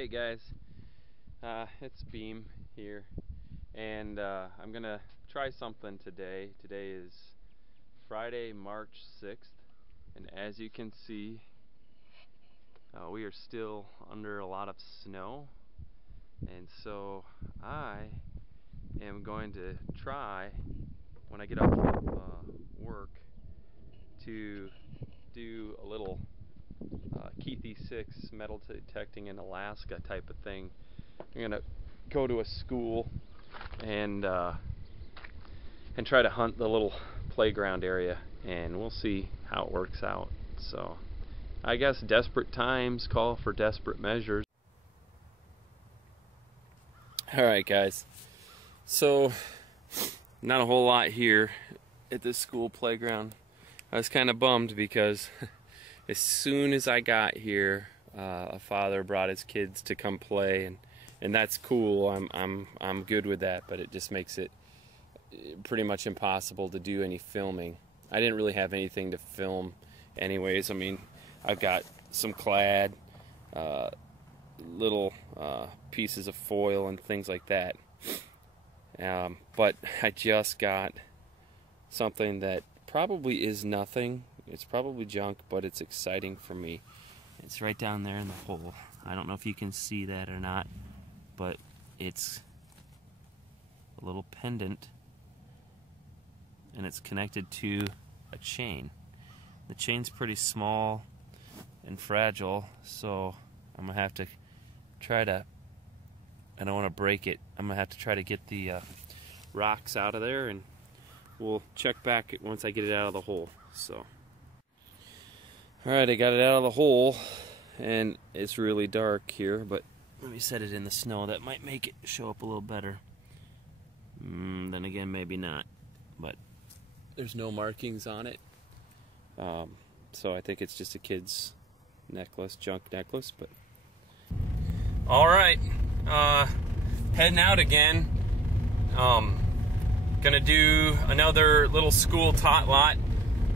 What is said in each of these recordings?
Hey guys, it's Beam here, and I'm gonna try something today. Today is Friday, March 6th, and as you can see, we are still under a lot of snow, and so I am going to try, when I get off of work, to do a little Keith E6 metal detecting in Alaska type of thing. I'm gonna go to a school and try to hunt the little playground area, and we'll see how it works out. So I guess desperate times call for desperate measures. Alright guys, so not a whole lot here at this school playground. I was kind of bummed because as soon as I got here, a father brought his kids to come play, and that's cool. I'm good with that, but it just makes it pretty much impossible to do any filming. I didn't really have anything to film anyways. I mean, I've got some clad, little pieces of foil and things like that. But I just got something that probably is nothing. It's probably junk, but it's exciting for me. It's right down there in the hole. I don't know if you can see that or not, but it's a little pendant, and it's connected to a chain. The chain's pretty small and fragile, so I'm gonna have to try to, I don't want to break it, I'm gonna have to try to get the rocks out of there, and we'll check back once I get it out of the hole. So alright, I got it out of the hole, and it's really dark here, but let me set it in the snow. That might make it show up a little better. Then again, maybe not. But there's no markings on it. So I think it's just a kid's necklace, junk necklace. But alright, heading out again. Gonna do another little school tot lot.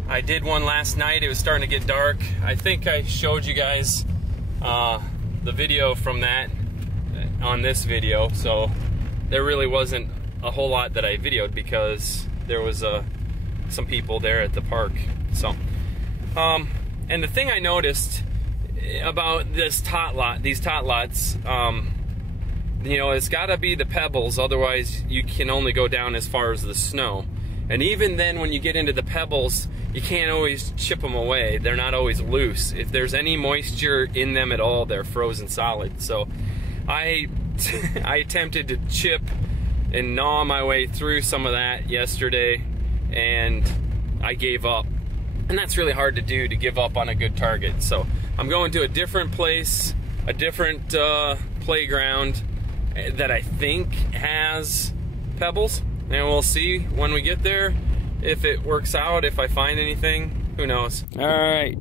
I did one last night. It was starting to get dark. I think I showed you guys the video from that on this video, so there really wasn't a whole lot that I videoed because there was some people there at the park. So and the thing I noticed about this tot lot, these tot lots, you know, it's got to be the pebbles, otherwise you can only go down as far as the snow. And even then, when you get into the pebbles, you can't always chip them away. They're not always loose. If there's any moisture in them at all, they're frozen solid. So I attempted to chip and gnaw my way through some of that yesterday, and I gave up. And that's really hard to do, to give up on a good target. So I'm going to a different place, a different playground that I think has pebbles. And we'll see when we get there if it works out, if I find anything. Who knows? Alright,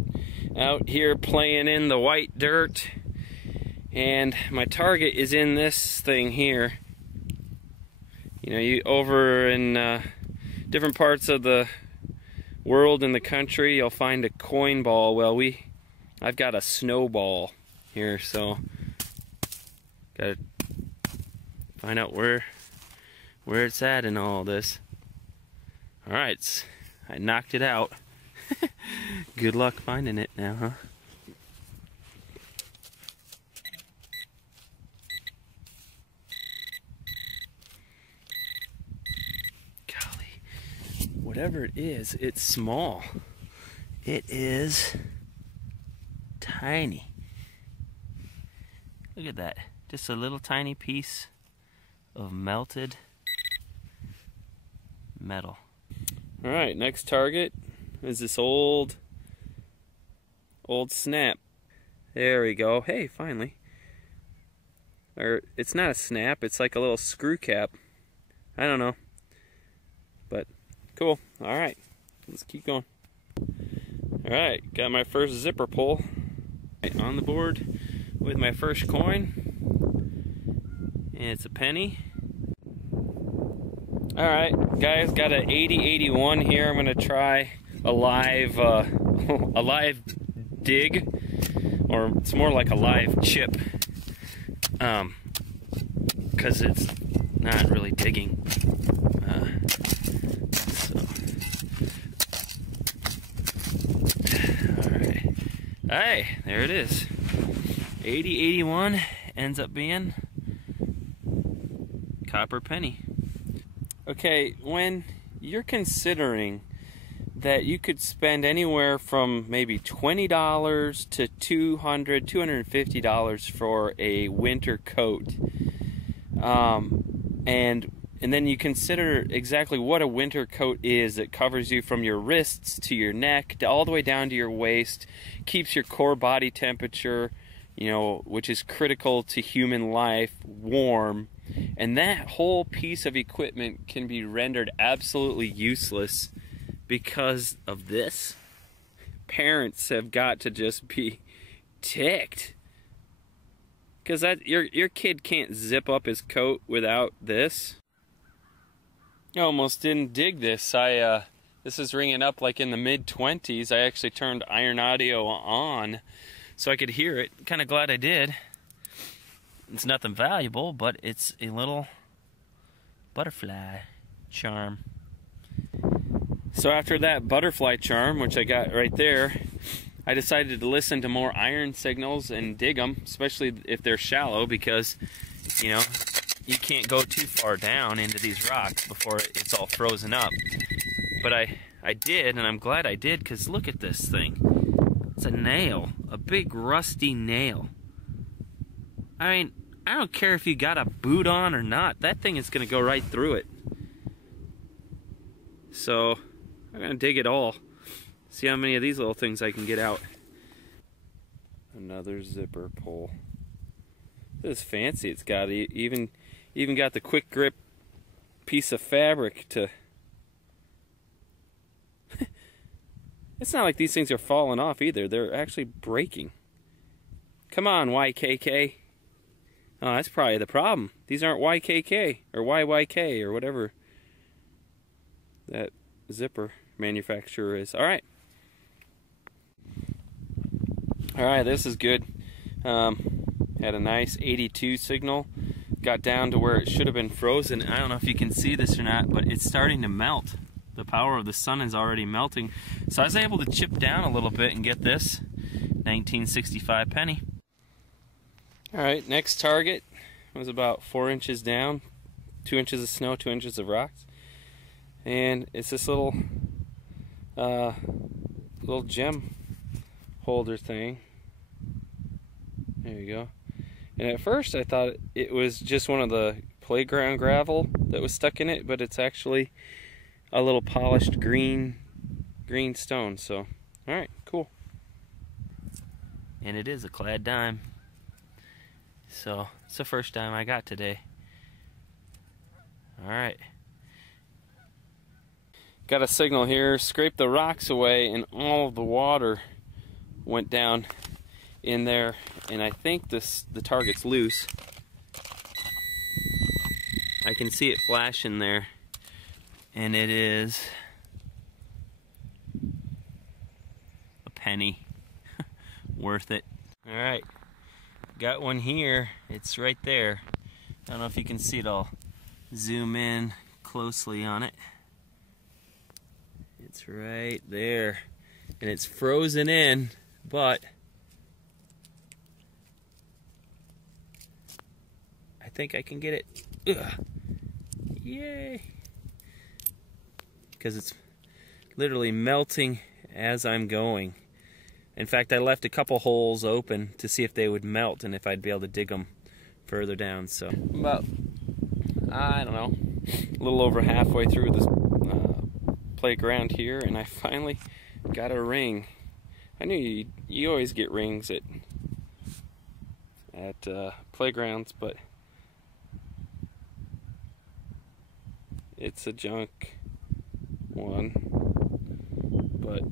out here playing in the white dirt, and my target is in this thing here. You know, you over in different parts of the world and the country, you'll find a coin ball. Well, I've got a snowball here, so gotta find out where it's at in all this. Alright, I knocked it out. Good luck finding it now, huh? Golly, whatever it is, it's small. It is tiny. Look at that, just a little tiny piece of melted metal. Alright, next target is this old snap. There we go. Hey, finally. Or it's not a snap, it's like a little screw cap. I don't know. But cool. Alright, let's keep going. Alright, got my first zipper pull on the board with my first coin. And it's a penny. Alright guys, got an 80-81 here. I'm gonna try a live dig, or it's more like a live chip. because it's not really digging. Alright. Hey, there it is. 8081 ends up being copper penny. Okay, when you're considering that you could spend anywhere from maybe $20 to $200, $250 for a winter coat, and then you consider exactly what a winter coat is. It covers you from your wrists to your neck, to all the way down to your waist, keeps your core body temperature, you know, which is critical to human life, warm. And that whole piece of equipment can be rendered absolutely useless because of this. Parents have got to just be ticked, because that your kid can't zip up his coat without this. I almost didn't dig this. This is ringing up like in the mid-20s. I actually turned iron audio on so I could hear it. Kind of glad I did. It's nothing valuable, but it's a little butterfly charm. So after that butterfly charm, which I got right there, I decided to listen to more iron signals and dig them, especially if they're shallow, because, you know, you can't go too far down into these rocks before it's all frozen up. But I did, and I'm glad I did, because look at this thing. It's a nail, a big rusty nail. I mean, I don't care if you got a boot on or not, that thing is going to go right through it. So I'm going to dig it all. See how many of these little things I can get out. Another zipper pull. This is fancy. It's got even got the quick grip piece of fabric to... It's not like these things are falling off either. They're actually breaking. Come on, YKK. Oh, that's probably the problem. These aren't YKK or YYK or whatever that zipper manufacturer is. All right. All right, this is good. Had a nice 82 signal. Got down to where it should have been frozen. I don't know if you can see this or not, but it's starting to melt. The power of the sun is already melting. So I was able to chip down a little bit and get this 1965 penny. All right, next target was about 4 inches down, 2 inches of snow, 2 inches of rocks. And it's this little gem holder thing. There you go. And at first I thought it was just one of the playground gravel that was stuck in it, but it's actually a little polished green stone. So, all right, cool. And it is a clad dime. So it's the first dime I got today. All right. Got a signal here. Scraped the rocks away, and all of the water went down in there. And I think the target's loose. I can see it flashing there, and it is a penny. Worth it. All right. Got one here. It's right there. I don't know if you can see it. I'll zoom in closely on it. It's right there. And it's frozen in, but I think I can get it. Ugh. Yay! Because it's literally melting as I'm going. In fact, I left a couple holes open to see if they would melt and if I'd be able to dig them further down. So about, I don't know, a little over halfway through this playground here, and I finally got a ring. I knew you always get rings at playgrounds, but it's a junk one. But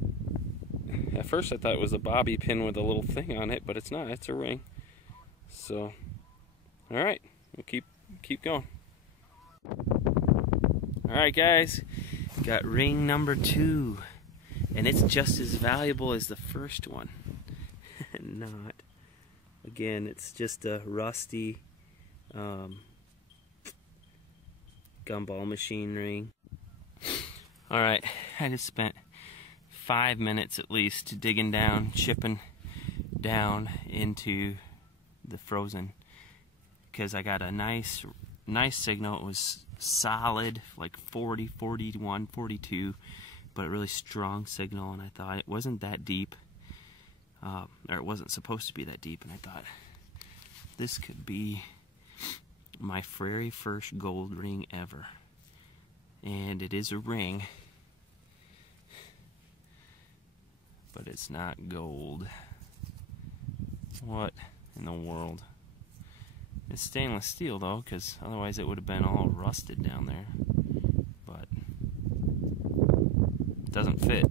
at first I thought it was a bobby pin with a little thing on it, but it's not. It's a ring. So, all right, we'll keep going. All right, guys, got ring number 2, and it's just as valuable as the first one. Not. Again, it's just a rusty gumball machine ring. Alright, I just spent 5 minutes at least digging down, chipping down into the frozen, because I got a nice signal. It was solid, like 40, 41, 42, but a really strong signal, and I thought it wasn't that deep, or it wasn't supposed to be that deep, and I thought this could be my very first gold ring ever. And it is a ring, but it's not gold. What in the world? It's stainless steel though, because otherwise it would have been all rusted down there. But it doesn't fit.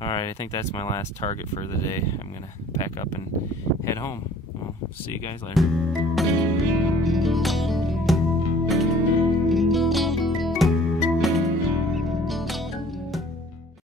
Alright, I think that's my last target for the day. I'm gonna pack up and head home. Well, see you guys later.